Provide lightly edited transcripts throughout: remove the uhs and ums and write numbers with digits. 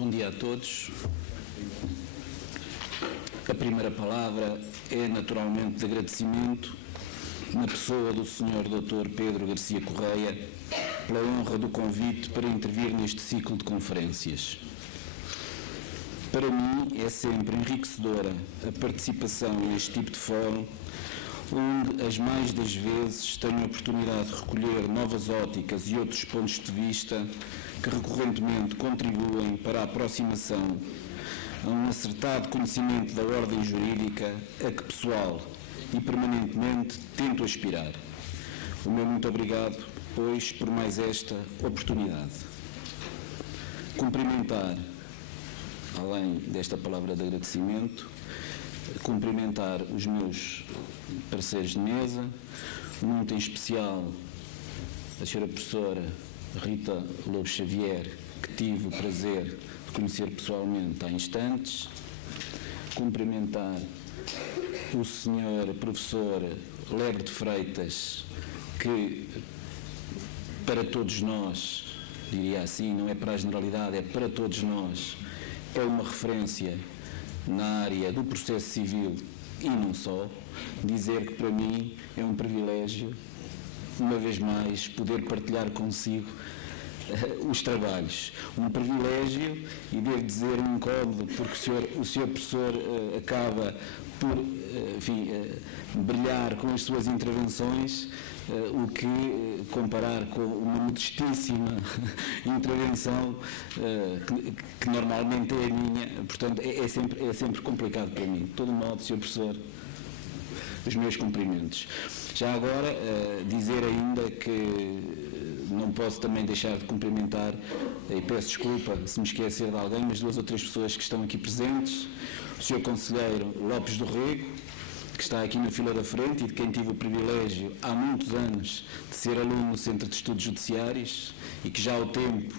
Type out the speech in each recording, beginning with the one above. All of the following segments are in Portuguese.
Bom dia a todos. A primeira palavra é naturalmente de agradecimento na pessoa do Sr. Dr. Pedro Garcia Correia pela honra do convite para intervir neste ciclo de conferências. Para mim é sempre enriquecedora a participação neste tipo de fórum, onde as mais das vezes tenho a oportunidade de recolher novas óticas e outros pontos de vista que recorrentemente contribuem para a aproximação a um acertado conhecimento da ordem jurídica a que pessoal e permanentemente tento aspirar. O meu muito obrigado, pois, por mais esta oportunidade. Cumprimentar, além desta palavra de agradecimento, cumprimentar os meus parceiros de mesa, muito em especial a senhora professora Rita Lobo Xavier, que tive o prazer de conhecer pessoalmente há instantes, cumprimentar o senhor professor Lerdo de Freitas, que para todos nós, diria assim, não é para a generalidade, é para todos nós, é uma referência na área do processo civil e não só. Dizer que para mim é um privilégio, uma vez mais, poder partilhar consigo os trabalhos. Um privilégio e devo dizer um incómodo, porque o senhor professor acaba por, brilhar com as suas intervenções, o que comparar com uma modestíssima intervenção que normalmente é a minha, portanto é sempre complicado para mim. De todo modo, senhor professor, os meus cumprimentos. Já agora, dizer ainda que não posso também deixar de cumprimentar, e peço desculpa se me esquecer de alguém, mas 2 ou 3 pessoas que estão aqui presentes, o Sr. Conselheiro Lopes do Rego, que está aqui na fila da frente e de quem tive o privilégio há muitos anos de ser aluno no Centro de Estudos Judiciários e que já ao tempo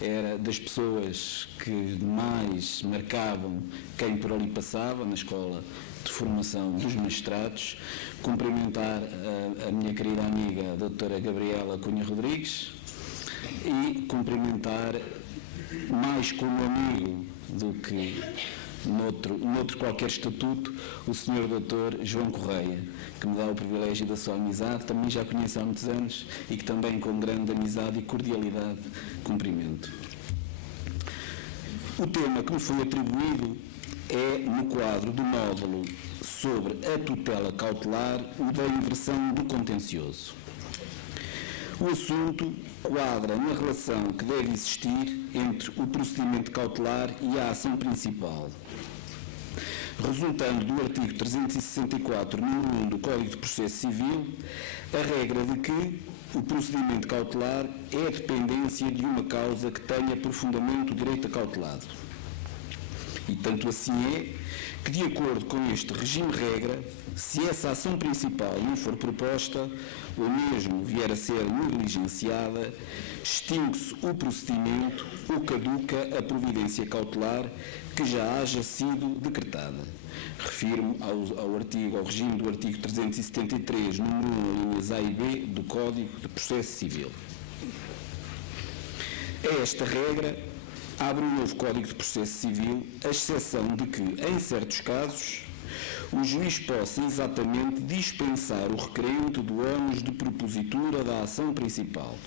era das pessoas que mais marcavam quem por ali passava na Escola de Formação dos Magistrados. Cumprimentar a minha querida amiga a doutora Gabriela Cunha Rodrigues e cumprimentar, mais como amigo do que noutro qualquer estatuto, o Sr. Dr. João Correia, que me dá o privilégio da sua amizade, também já conheço há muitos anos e que também com grande amizade e cordialidade cumprimento. O tema que me foi atribuído é no quadro do módulo sobre a tutela cautelar, o da inversão do contencioso. O assunto quadra na relação que deve existir entre o procedimento cautelar e a ação principal, resultando do artigo 364, número 1 do Código de Processo Civil, a regra de que o procedimento cautelar é dependência de uma causa que tenha por fundamento o direito acautelado. E tanto assim é que, de acordo com este regime-regra, se essa ação principal não for proposta, ou mesmo vier a ser negligenciada, extingue-se o procedimento ou caduca a providência cautelar que já haja sido decretada. Refiro-me ao regime do artigo 373, número 1, linhas A e B, do Código de Processo Civil. A esta regra abre um novo Código de Processo Civil, a exceção de que, em certos casos, o juiz possa exatamente dispensar o requerente do ónus de propositura da ação principal.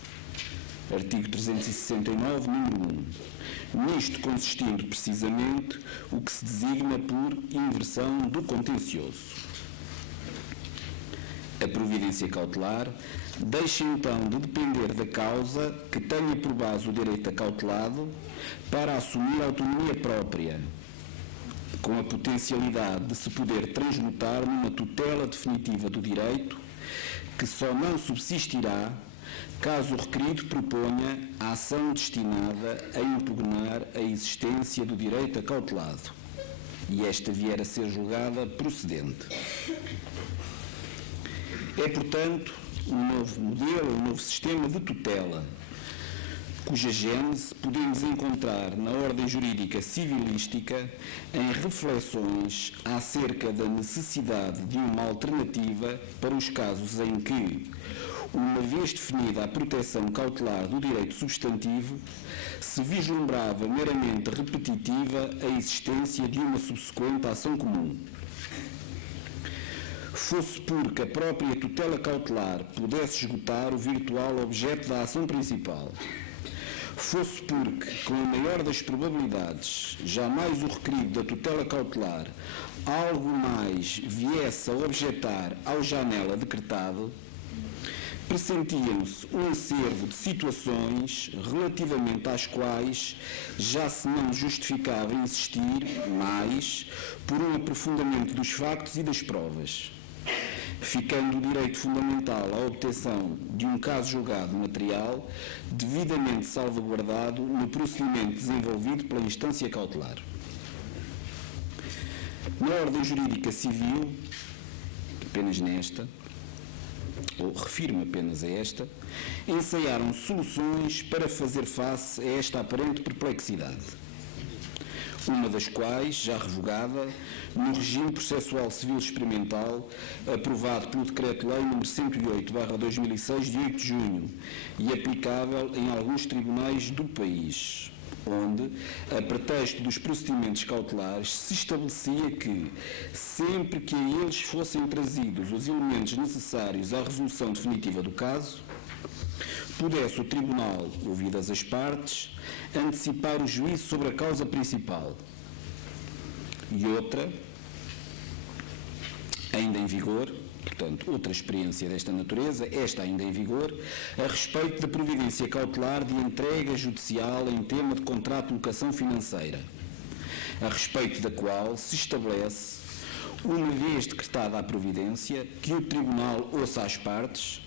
Artigo 369, número 1. Nisto consistindo precisamente o que se designa por inversão do contencioso. A providência cautelar deixa então de depender da causa que tenha por base o direito acautelado para assumir autonomia própria, com a potencialidade de se poder transmutar numa tutela definitiva do direito, que só não subsistirá caso o requerido proponha a ação destinada a impugnar a existência do direito acautelado e esta vier a ser julgada procedente. É, portanto, um novo modelo, um novo sistema de tutela, cuja gênese podemos encontrar na ordem jurídica civilística em reflexões acerca da necessidade de uma alternativa para os casos em que uma vez definida a proteção cautelar do direito substantivo, se vislumbrava meramente repetitiva a existência de uma subsequente ação comum. Fosse porque a própria tutela cautelar pudesse esgotar o virtual objeto da ação principal, fosse porque, com a maior das probabilidades, jamais o requerido da tutela cautelar algo mais viesse a objetar ao já nela decretado, pressentiam-se um acervo de situações relativamente às quais já se não justificava insistir mais por um aprofundamento dos factos e das provas, ficando o direito fundamental à obtenção de um caso julgado material devidamente salvaguardado no procedimento desenvolvido pela instância cautelar. Na ordem jurídica civil, apenas nesta, ou refiro-me apenas a esta, ensaiaram soluções para fazer face a esta aparente perplexidade, uma das quais, já revogada, no regime processual civil experimental, aprovado pelo Decreto-Lei nº 108/2006, de 8 de junho, e aplicável em alguns tribunais do país, onde, a pretexto dos procedimentos cautelares, se estabelecia que, sempre que a eles fossem trazidos os elementos necessários à resolução definitiva do caso, pudesse o Tribunal, ouvidas as partes, antecipar o juízo sobre a causa principal. E outra, ainda em vigor, portanto, outra experiência desta natureza, esta ainda em vigor, a respeito da providência cautelar de entrega judicial em tema de contrato de locação financeira, a respeito da qual se estabelece, uma vez decretada a providência, que o Tribunal ouça as partes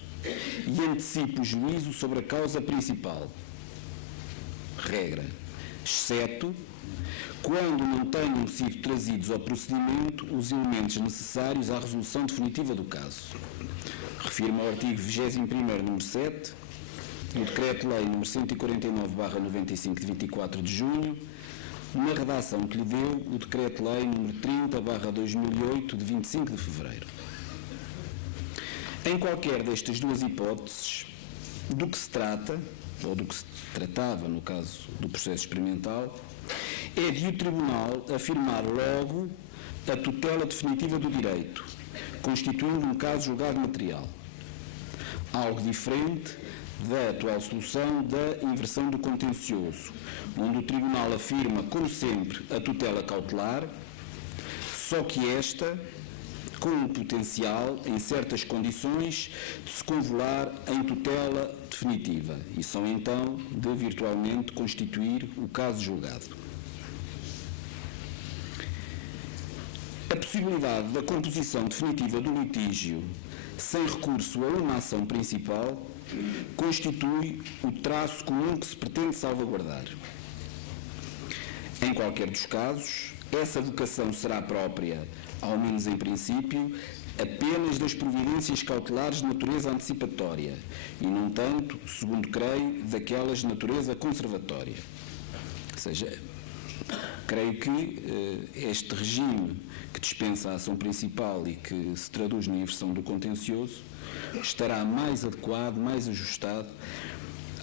e antecipe o juízo sobre a causa principal. Regra, exceto quando não tenham sido trazidos ao procedimento os elementos necessários à resolução definitiva do caso. Refiro-me ao artigo 21º, número 7, do Decreto-Lei nº 149/95, de 24 de junho, na redação que lhe deu o Decreto-Lei nº 30/2008, de 25 de fevereiro. Em qualquer destas duas hipóteses, do que se trata, ou do que se tratava no caso do processo experimental, é de o Tribunal afirmar logo a tutela definitiva do direito, constituindo um caso julgado material. Algo diferente da atual solução da inversão do contencioso, onde o Tribunal afirma, como sempre, a tutela cautelar, só que esta com o potencial, em certas condições, de se convolar em tutela definitiva e só então de virtualmente constituir o caso julgado. A possibilidade da composição definitiva do litígio sem recurso a uma ação principal constitui o traço comum que se pretende salvaguardar. Em qualquer dos casos, essa vocação será própria, ao menos em princípio, apenas das providências cautelares de natureza antecipatória e, não tanto, segundo creio, daquelas de natureza conservatória. Ou seja, creio que este regime que dispensa a ação principal e que se traduz na inversão do contencioso estará mais adequado, mais ajustado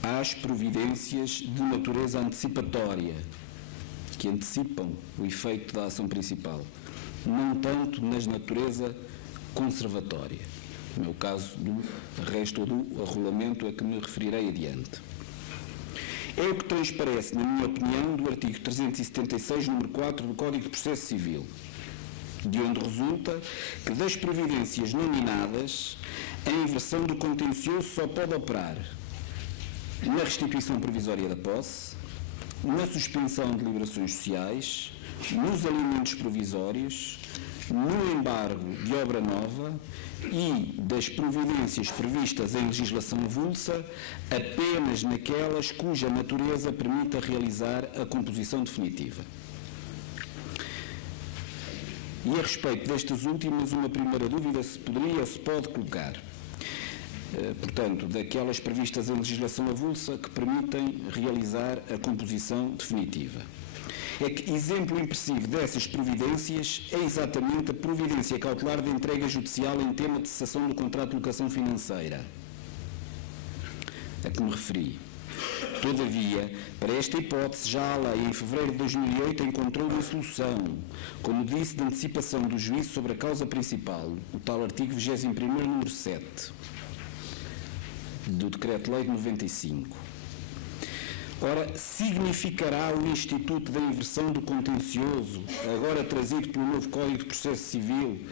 às providências de natureza antecipatória, que antecipam o efeito da ação principal, não tanto nas natureza conservatória, no meu caso do resto do arrolamento a que me referirei adiante. É o que transparece, na minha opinião, do artigo 376, número 4 do Código de Processo Civil, de onde resulta que das providências nominadas, a inversão do contencioso só pode operar na restituição provisória da posse, na suspensão de liberações sociais, nos alimentos provisórios, no embargo de obra nova e das providências previstas em legislação avulsa apenas naquelas cuja natureza permita realizar a composição definitiva. E a respeito destas últimas, uma primeira dúvida se pode colocar. Portanto, daquelas previstas em legislação avulsa que permitem realizar a composição definitiva. É que exemplo impressivo dessas providências é exatamente a providência cautelar de entrega judicial em tema de cessação do contrato de locação financeira. a que me referi. Todavia, para esta hipótese, já a lei, em fevereiro de 2008, encontrou uma solução, como disse, de antecipação do juízo sobre a causa principal, o tal artigo 21º, número 7, do Decreto-Lei de 95. Ora, significará o Instituto da Inversão do Contencioso, agora trazido pelo novo Código de Processo Civil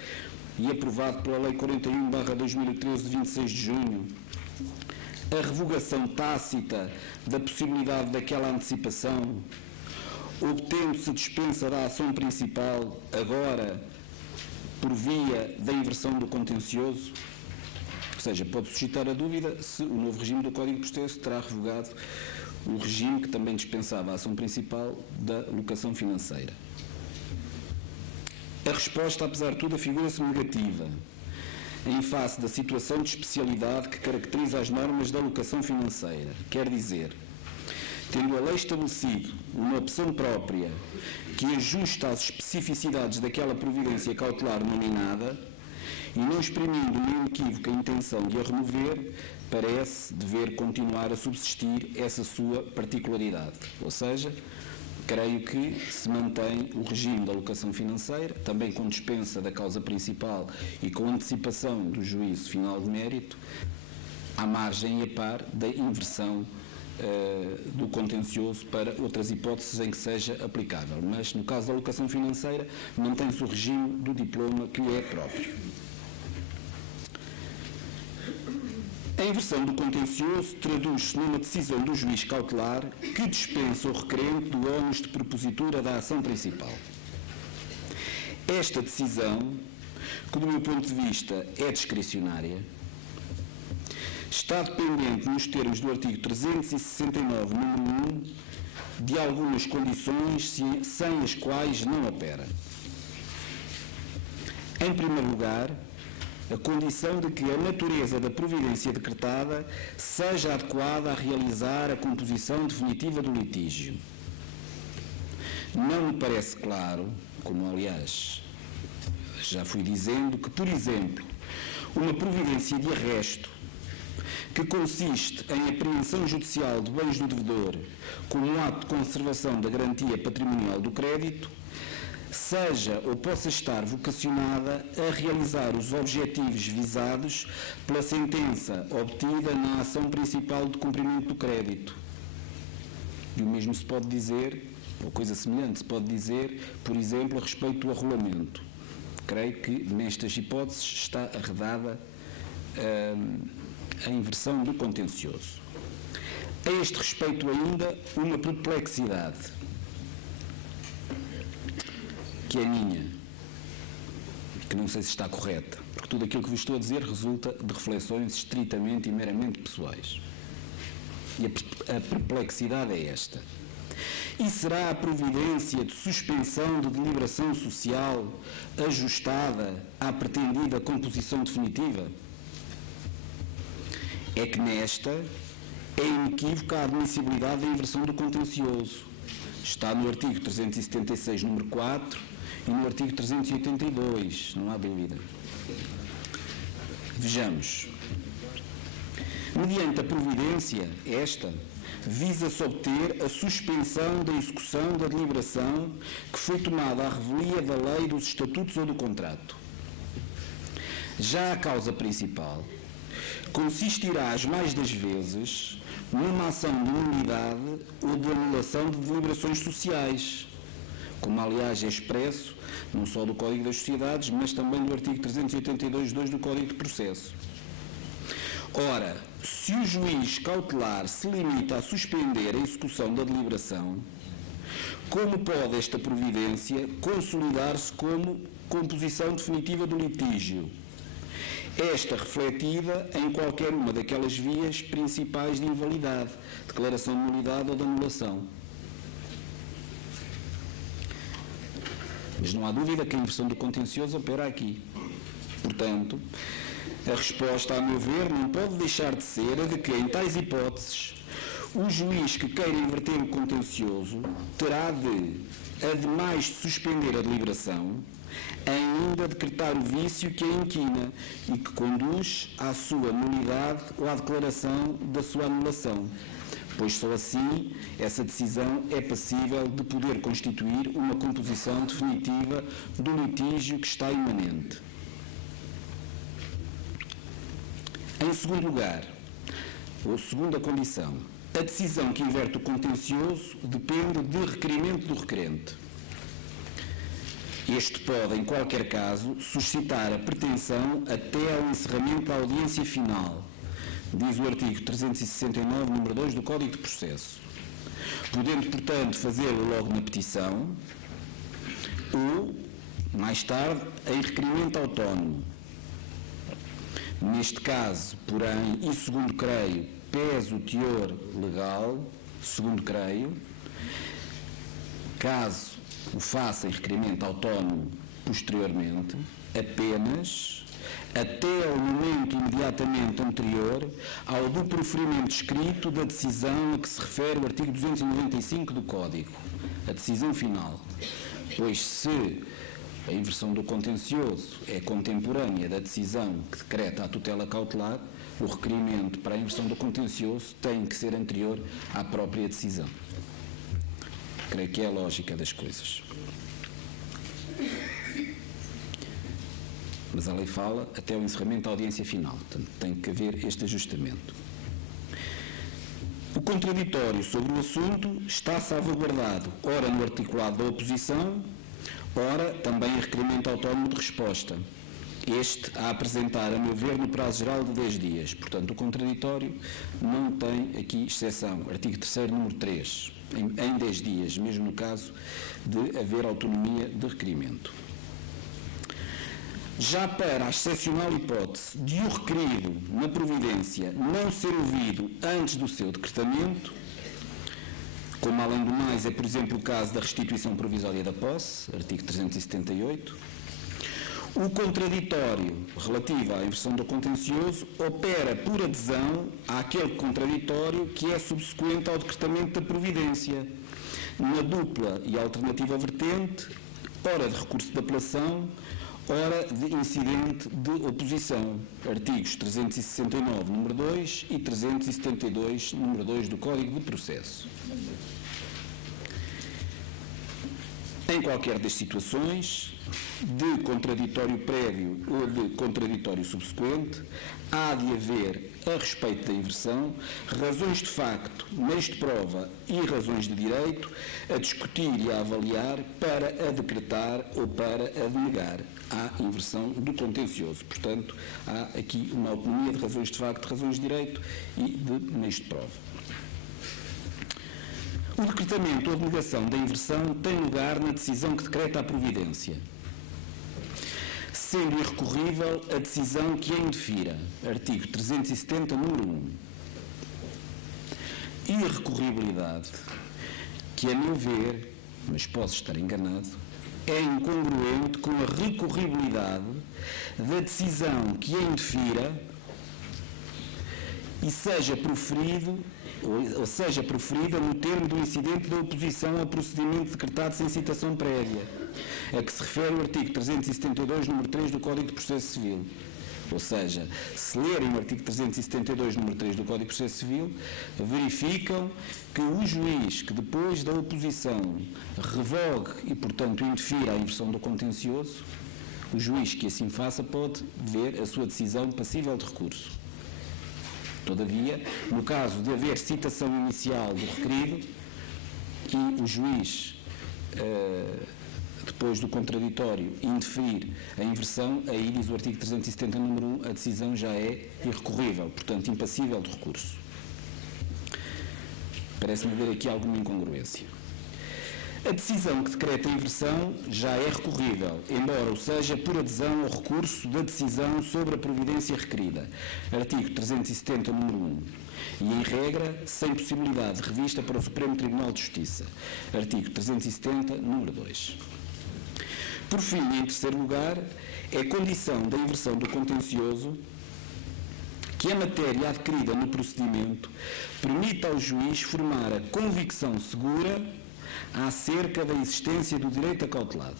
e aprovado pela Lei 41/2013, de 26 de junho, a revogação tácita da possibilidade daquela antecipação, obtendo-se dispensa da ação principal, agora por via da inversão do contencioso? Ou seja, pode suscitar a dúvida se o novo regime do Código de Processo terá revogado o regime que também dispensava a ação principal da locação financeira. A resposta, apesar de tudo, afigura-se negativa, em face da situação de especialidade que caracteriza as normas da locação financeira. Quer dizer, tendo a lei estabelecido uma opção própria que ajusta às especificidades daquela providência cautelar nominada e não exprimindo nem inequívoca intenção de a remover, parece dever continuar a subsistir essa sua particularidade. Ou seja, creio que se mantém o regime da alocação financeira, também com dispensa da causa principal e com antecipação do juízo final de mérito, à margem e a par da inversão do contencioso para outras hipóteses em que seja aplicável. Mas, no caso da alocação financeira, mantém-se o regime do diploma que lhe é próprio. A inversão do contencioso traduz-se numa decisão do juiz cautelar que dispensa o requerente do ónus de propositura da ação principal. Esta decisão, que do meu ponto de vista é discricionária, está dependente nos termos do artigo 369, número 1, de algumas condições sem as quais não opera. Em primeiro lugar, a condição de que a natureza da providência decretada seja adequada a realizar a composição definitiva do litígio. Não me parece claro, como aliás já fui dizendo, que, por exemplo, uma providência de arresto que consiste em apreensão judicial de bens do devedor como um ato de conservação da garantia patrimonial do crédito seja ou possa estar vocacionada a realizar os objetivos visados pela sentença obtida na ação principal de cumprimento do crédito. E o mesmo se pode dizer, ou coisa semelhante, se pode dizer, por exemplo, a respeito do arrolamento. Creio que nestas hipóteses está arredada a inversão do contencioso. A este respeito ainda, uma perplexidade, que é minha, que não sei se está correta, porque tudo aquilo que vos estou a dizer resulta de reflexões estritamente e meramente pessoais. E a perplexidade é esta. E será a providência de suspensão de deliberação social ajustada à pretendida composição definitiva? É que nesta é inequívoca a admissibilidade da inversão do contencioso. Está no artigo 376, número 4, e no artigo 382, não há dúvida. Vejamos. Mediante a providência, esta, visa-se obter a suspensão da execução da deliberação que foi tomada à revelia da lei, dos estatutos ou do contrato. Já a causa principal consistirá as mais das vezes numa ação de nulidade ou de anulação de deliberações sociais, como aliás é expresso não só do Código das Sociedades, mas também do artigo 382.2 do Código de Processo. Ora, se o juiz cautelar se limita a suspender a execução da deliberação, como pode esta providência consolidar-se como composição definitiva do litígio? Esta refletida em qualquer uma daquelas vias principais de invalidade, declaração de nulidade ou de anulação. Mas não há dúvida que a inversão do contencioso opera aqui. Portanto, a resposta, a meu ver, não pode deixar de ser a de que, em tais hipóteses, o juiz que queira inverter o contencioso terá de, ademais de suspender a deliberação, ainda decretar o vício que a inquina e que conduz à sua nulidade ou à declaração da sua anulação, pois só assim essa decisão é passível de poder constituir uma composição definitiva do litígio que está imanente. Em segundo lugar, ou segunda condição, a decisão que inverte o contencioso depende de requerimento do requerente. Este pode, em qualquer caso, suscitar a pretensão até ao encerramento da audiência final, diz o artigo 369, número 2 do Código de Processo, podendo, portanto, fazê-lo logo na petição ou, mais tarde, em requerimento autónomo. Neste caso, porém, e segundo creio, pese o teor legal, segundo creio, caso o faça em requerimento autónomo posteriormente, apenas até ao momento imediatamente anterior ao do proferimento escrito da decisão a que se refere o artigo 295 do Código, a decisão final. Pois se a inversão do contencioso é contemporânea da decisão que decreta a tutela cautelar, o requerimento para a inversão do contencioso tem que ser anterior à própria decisão. Creio que é a lógica das coisas. Mas a lei fala até o encerramento da audiência final, portanto tem que haver este ajustamento. O contraditório sobre o assunto está salvaguardado, ora no articulado da oposição, ora também em requerimento autónomo de resposta. Este a apresentar, a meu ver, no prazo geral de 10 dias. Portanto, o contraditório não tem aqui exceção. Artigo 3º, número 3. Em 10 dias, mesmo no caso de haver autonomia de requerimento. Já para a excepcional hipótese de o requerido na providência não ser ouvido antes do seu decretamento, como além do mais é, por exemplo, o caso da restituição provisória da posse, artigo 378, o contraditório relativo à inversão do contencioso opera por adesão àquele contraditório que é subsequente ao decretamento da providência, na dupla e alternativa vertente, ora de recurso de apelação, ora de incidente de oposição, artigos 369, número 2 e 372, número 2 do Código de Processo. Em qualquer das situações, de contraditório prévio ou de contraditório subsequente, há de haver, a respeito da inversão, razões de facto, meios de prova e razões de direito a discutir e a avaliar para a decretar ou para a denegar a inversão do contencioso. Portanto, há aqui uma autonomia de razões de facto, razões de direito e de meios de prova. O decretamento ou denegação da inversão tem lugar na decisão que decreta a providência, sendo irrecorrível a decisão que a indefira, artigo 370, número 1. Irrecorribilidade que, a meu ver, mas posso estar enganado, é incongruente com a recorribilidade da decisão que a indefira e seja proferido ou seja proferida no termo do incidente da oposição ao procedimento decretado sem citação prévia, a que se refere o artigo 372, número 3 do Código de Processo Civil. Ou seja, se lerem o artigo 372, número 3 do Código de Processo Civil, verificam que o juiz que depois da oposição revogue e, portanto, indefira a inversão do contencioso, o juiz que assim faça pode ver a sua decisão passível de recurso. Todavia, no caso de haver citação inicial do requerido e o juiz, depois do contraditório, indeferir a inversão, aí diz o artigo 370, número 1, a decisão já é irrecorrível, portanto, impassível de recurso. Parece-me haver aqui alguma incongruência. A decisão que decreta a inversão já é recorrível, embora o seja por adesão ao recurso da decisão sobre a providência requerida, artigo 370, número 1, e, em regra, sem possibilidade de revista para o Supremo Tribunal de Justiça, artigo 370, número 2. Por fim, em terceiro lugar, é condição da inversão do contencioso que a matéria adquirida no procedimento permita ao juiz formar a convicção segura acerca da existência do direito acautelado.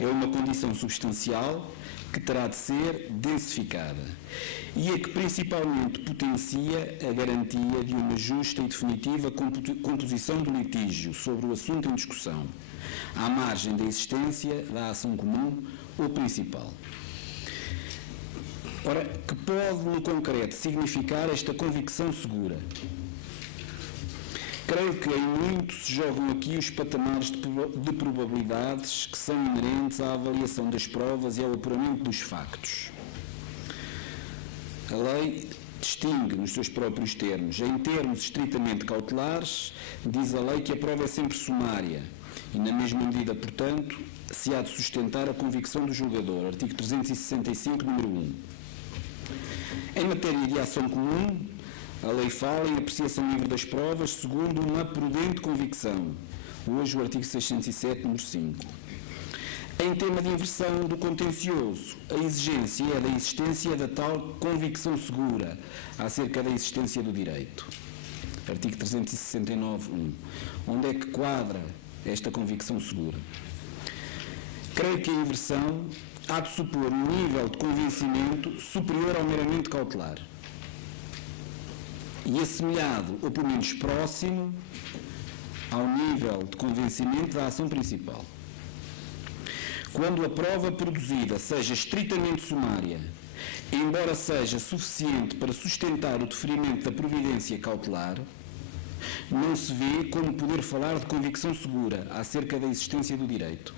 É uma condição substancial que terá de ser densificada e a que principalmente potencia a garantia de uma justa e definitiva composição do litígio sobre o assunto em discussão, à margem da existência da ação comum ou principal. Ora, que pode no concreto significar esta convicção segura? Creio que em muito se jogam aqui os patamares de probabilidades que são inerentes à avaliação das provas e ao apuramento dos factos. A lei distingue nos seus próprios termos. Em termos estritamente cautelares, diz a lei que a prova é sempre sumária e, na mesma medida, portanto, se há de sustentar a convicção do julgador. Artigo 365, número 1. Em matéria de ação comum, a lei fala em apreciação livre das provas segundo uma prudente convicção. Hoje o artigo 607, número 5. Em tema de inversão do contencioso, a exigência é da existência da tal convicção segura acerca da existência do direito. Artigo 369, 1. Onde é que quadra esta convicção segura? Creio que a inversão há de supor um nível de convencimento superior ao meramente cautelar e assemelhado, ou pelo menos próximo, ao nível de convencimento da ação principal. Quando a prova produzida seja estritamente sumária, embora seja suficiente para sustentar o deferimento da providência cautelar, não se vê como poder falar de convicção segura acerca da existência do direito.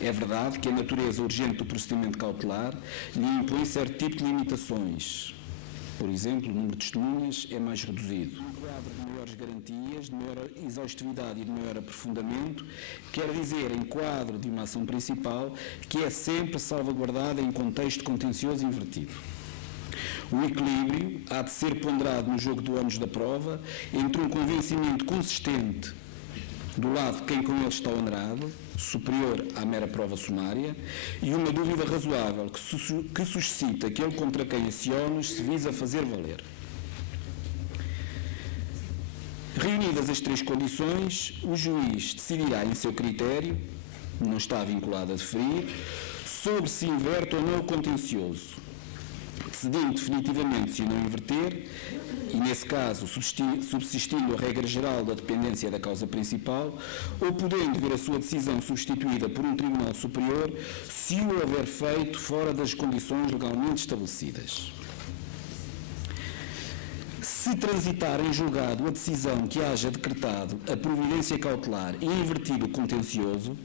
É verdade que a natureza urgente do procedimento cautelar lhe impõe certo tipo de limitações. Por exemplo, o número de testemunhas é mais reduzido. Um quadro de maiores garantias, de maior exaustividade e de maior aprofundamento, quer dizer, em quadro de uma ação principal, que é sempre salvaguardada em contexto contencioso invertido. O equilíbrio há de ser ponderado no jogo do ônus da prova entre um convencimento consistente do lado de quem com ele está honorado, superior à mera prova sumária, e uma dúvida razoável que suscita aquele contra quem esse ónus se visa fazer valer. Reunidas as três condições, o juiz decidirá em seu critério, não está vinculado a deferir, sobre se inverte ou não o contencioso, decidindo definitivamente se o não inverter, e nesse caso subsistindo a regra geral da dependência da causa principal, ou podendo ver a sua decisão substituída por um tribunal superior, se o houver feito fora das condições legalmente estabelecidas. Se transitar em julgado a decisão que haja decretado a providência cautelar e invertido o contencioso,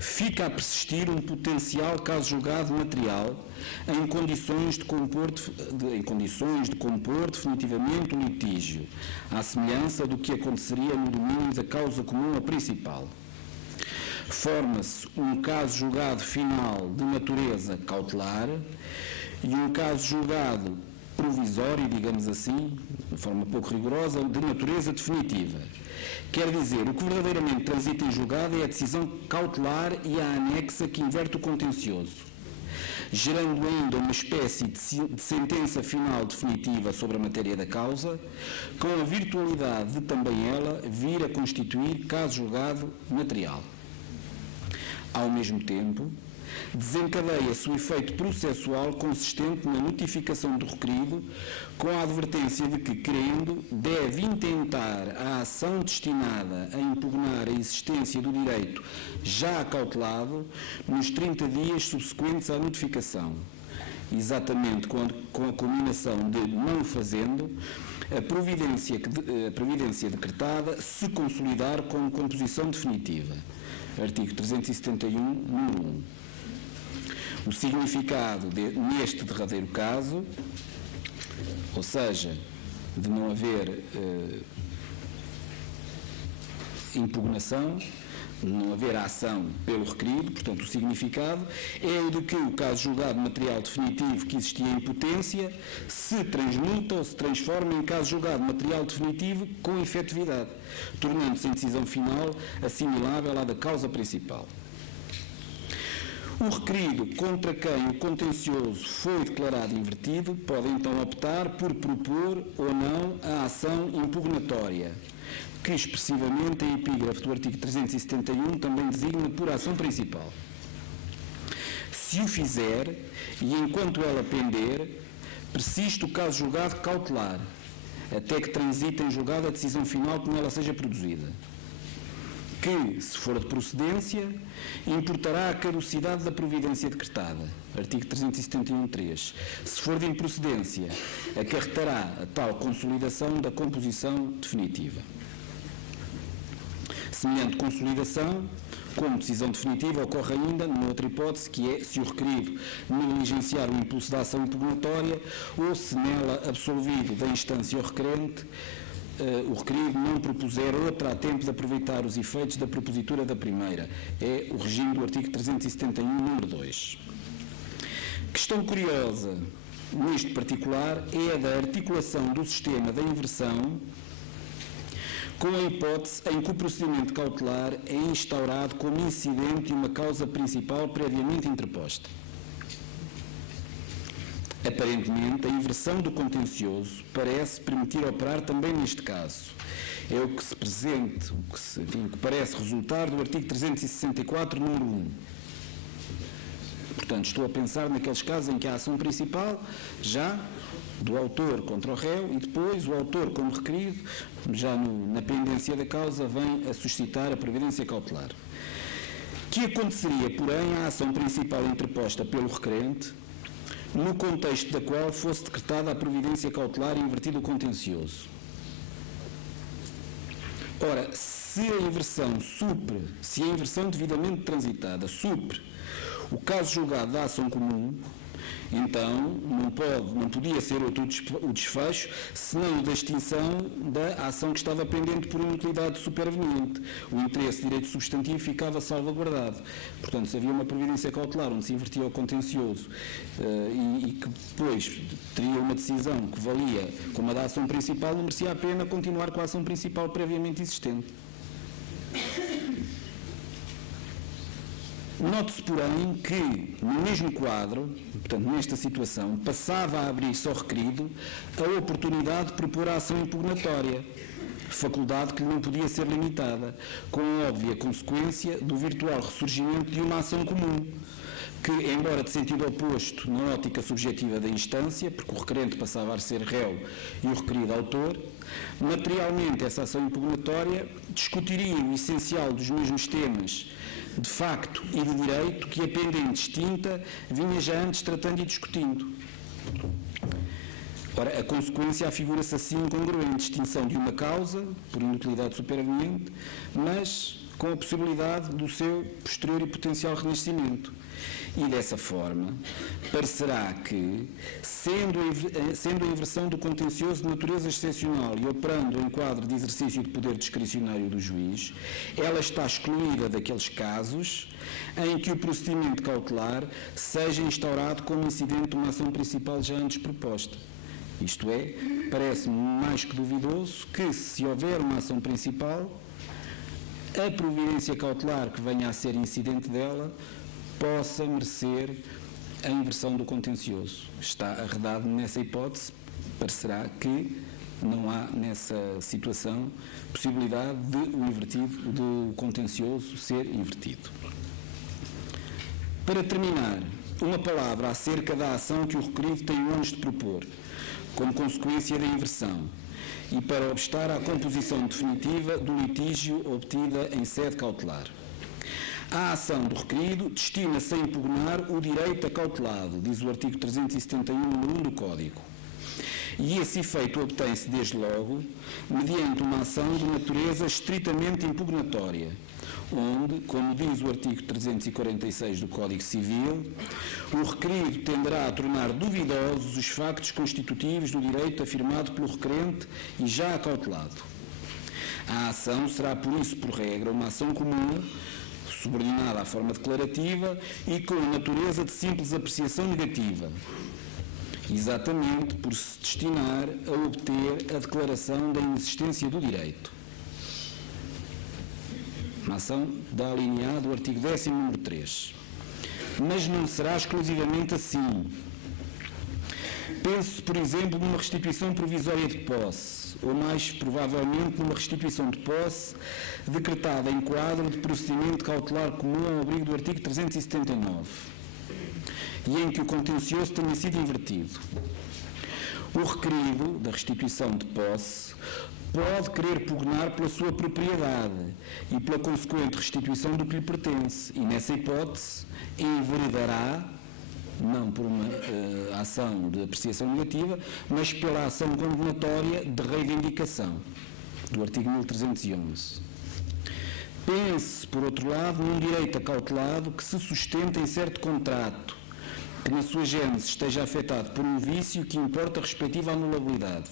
fica a persistir um potencial caso julgado material em condições de compor definitivamente o litígio, à semelhança do que aconteceria no domínio da causa comum a principal. Forma-se um caso julgado final de natureza cautelar e um caso julgado provisório, digamos assim, de forma pouco rigorosa, de natureza definitiva. Quer dizer, o que verdadeiramente transita em julgado é a decisão cautelar e a anexa que inverte o contencioso, gerando ainda uma espécie de sentença final definitiva sobre a matéria da causa, com a virtualidade de também ela vir a constituir caso julgado material. Ao mesmo tempo, desencadeia-se o efeito processual consistente na notificação do requerido, com a advertência de que, querendo, deve intentar a ação destinada a impugnar a existência do direito já acautelado nos 30 dias subsequentes à notificação, exatamente com a culminação de, não o fazendo, a providência decretada se consolidar como composição definitiva. Artigo 371, número 1. O significado neste derradeiro caso, ou seja, de não haver impugnação, de não haver ação pelo requerido, portanto, o significado é o de que o caso julgado material definitivo que existia em potência se transmuta ou se transforma em caso julgado material definitivo com efetividade, tornando-se em decisão final assimilável à da causa principal. O requerido contra quem o contencioso foi declarado invertido pode então optar por propor ou não a ação impugnatória, que expressivamente a epígrafe do artigo 371 também designa por ação principal. Se o fizer, e enquanto ela pender, persiste o caso julgado cautelar, até que transite em julgado a decisão final que nela seja produzida, que, se for de procedência, importará a caducidade da providência decretada, artigo 371.3. Se for de improcedência, acarretará a tal consolidação da composição definitiva. Semelhante consolidação, como decisão definitiva, ocorre ainda numa outra hipótese, que é se o requerido negligenciar o impulso da ação impugnatória ou se nela absolvido da instância ou requerente, o requerido não propuser outra a tempo de aproveitar os efeitos da propositura da primeira. É o regime do artigo 371, número 2. Questão curiosa neste particular é a da articulação do sistema da inversão com a hipótese em que o procedimento cautelar é instaurado como incidente de uma causa principal previamente interposta. Aparentemente, a inversão do contencioso parece permitir operar também neste caso. É o que se presente, o que parece resultar do artigo 364, número 1. Portanto, estou a pensar naqueles casos em que a ação principal já do autor contra o réu e depois o autor como requerido, já na pendência da causa, vem a suscitar a previdência cautelar. Que aconteceria, porém, a ação principal interposta pelo requerente, no contexto da qual fosse decretada a providência cautelar e invertido o contencioso? Ora, se a inversão devidamente transitada supre o caso julgado da ação comum, então não podia ser outro o desfecho, senão o da extinção da ação que estava pendente por inutilidade superveniente. O interesse de direito substantivo ficava salvaguardado. Portanto, se havia uma providência cautelar onde se invertia o contencioso e que depois teria uma decisão que valia como a da ação principal, não merecia a pena continuar com a ação principal previamente existente. Note-se, porém, que, no mesmo quadro, portanto, nesta situação, passava a abrir-se ao requerido a oportunidade de propor a ação impugnatória, faculdade que lhe não podia ser limitada, com a óbvia consequência do virtual ressurgimento de uma ação comum, que, embora de sentido oposto na ótica subjetiva da instância, porque o requerente passava a ser réu e o requerido autor, materialmente essa ação impugnatória discutiria o essencial dos mesmos temas de facto e de direito que a pendente extinta vinha já antes tratando e discutindo. Ora, a consequência afigura-se assim incongruente, extinção de uma causa, por inutilidade superveniente, mas com a possibilidade do seu posterior e potencial renascimento. E dessa forma, parecerá que, sendo a inversão do contencioso de natureza excepcional e operando em quadro de exercício de poder discricionário do juiz, ela está excluída daqueles casos em que o procedimento cautelar seja instaurado como incidente de uma ação principal já antes proposta. Isto é, parece-me mais que duvidoso que, se houver uma ação principal, a providência cautelar que venha a ser incidente dela possa merecer a inversão do contencioso. Está arredado nessa hipótese, parecerá que não há nessa situação possibilidade de o contencioso ser invertido. Para terminar, uma palavra acerca da ação que o requerido tem o ônus de propor, como consequência da inversão, e para obstar à composição definitiva do litígio obtida em sede cautelar. A ação do requerido destina-se a impugnar o direito acautelado, diz o artigo 371, número 1 do Código. E esse efeito obtém-se, desde logo, mediante uma ação de natureza estritamente impugnatória, onde, como diz o artigo 346 do Código Civil, o requerido tenderá a tornar duvidosos os factos constitutivos do direito afirmado pelo requerente e já acautelado. A ação será, por isso, por regra, uma ação comum, subordinada à forma declarativa e com a natureza de simples apreciação negativa, exatamente por se destinar a obter a declaração da inexistência do direito. Uma ação da alineada do artigo 10º, número 3. mas não será exclusivamente assim. Pense, por exemplo, numa restituição provisória de posse, ou mais provavelmente numa restituição de posse decretada em quadro de procedimento cautelar comum ao abrigo do artigo 379, e em que o contencioso tenha sido invertido. O requerido da restituição de posse pode querer pugnar pela sua propriedade e pela consequente restituição do que lhe pertence, e nessa hipótese enveredará, não por uma ação de apreciação negativa, mas pela ação condenatória de reivindicação, do artigo 1311. Pense, por outro lado, num direito acautelado que se sustenta em certo contrato, que na sua gênese esteja afetado por um vício que importa a respectiva anulabilidade.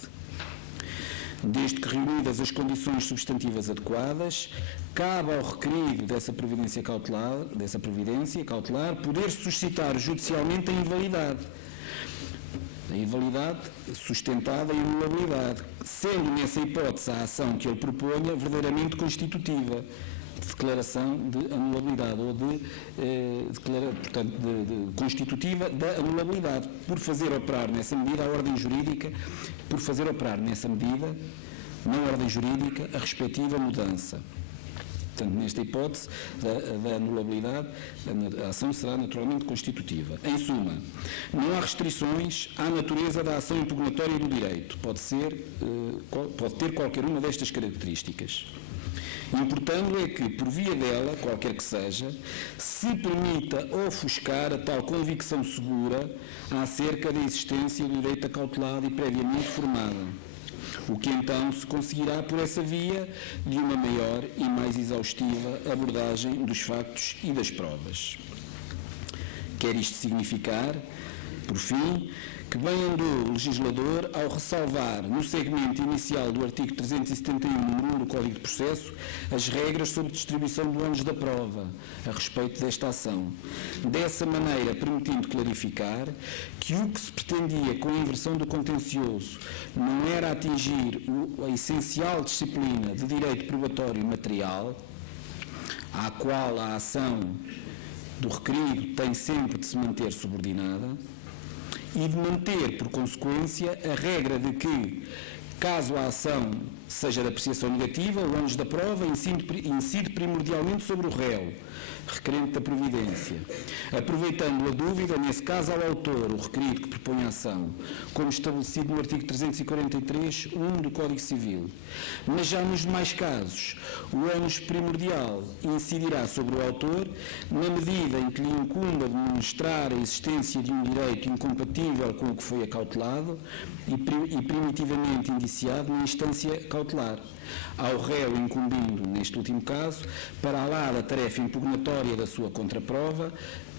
Desde que reunidas as condições substantivas adequadas, cabe ao requerido dessa providência cautelar poder suscitar judicialmente a invalidade sustentada em anulabilidade, sendo nessa hipótese a ação que ele proponha verdadeiramente constitutiva de declaração de anulabilidade ou de constitutiva da anulabilidade, por fazer operar nessa medida a ordem jurídica, na ordem jurídica, a respectiva mudança. Portanto, nesta hipótese da anulabilidade, a ação será naturalmente constitutiva. Em suma, não há restrições à natureza da ação impugnatória do direito. Pode ter qualquer uma destas características. Importando é que, por via dela, qualquer que seja, se permita ofuscar a tal convicção segura acerca da existência do direito acautelado e previamente formada, o que então se conseguirá por essa via de uma maior e mais exaustiva abordagem dos factos e das provas. Quer isto significar, por fim, que bem andou o legislador ao ressalvar no segmento inicial do artigo 371, número 1 do Código de Processo, as regras sobre distribuição do ônus da prova a respeito desta ação, dessa maneira permitindo clarificar que o que se pretendia com a inversão do contencioso não era atingir a essencial disciplina de direito probatório material, à qual a ação do requerido tem sempre de se manter subordinada, e de manter, por consequência, a regra de que, caso a ação seja de apreciação negativa, o ônus da prova incide primordialmente sobre o réu, requerente da providência, aproveitando a dúvida, nesse caso ao autor, o requerido que propõe a ação, como estabelecido no artigo 343(1) do Código Civil. Mas já nos demais casos, o ônus primordial incidirá sobre o autor na medida em que lhe incumba demonstrar a existência de um direito incompatível com o que foi acautelado e primitivamente indiciado na instância cautelar, ao réu incumbindo, neste último caso, para lá da tarefa impugnatória da sua contraprova,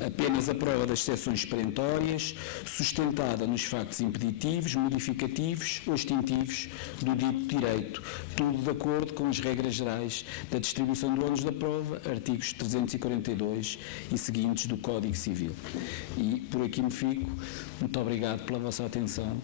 apenas a prova das exceções perentórias, sustentada nos factos impeditivos, modificativos ou extintivos do dito direito, tudo de acordo com as regras gerais da distribuição do ônus da prova, artigos 342 e seguintes do Código Civil. E por aqui me fico. Muito obrigado pela vossa atenção.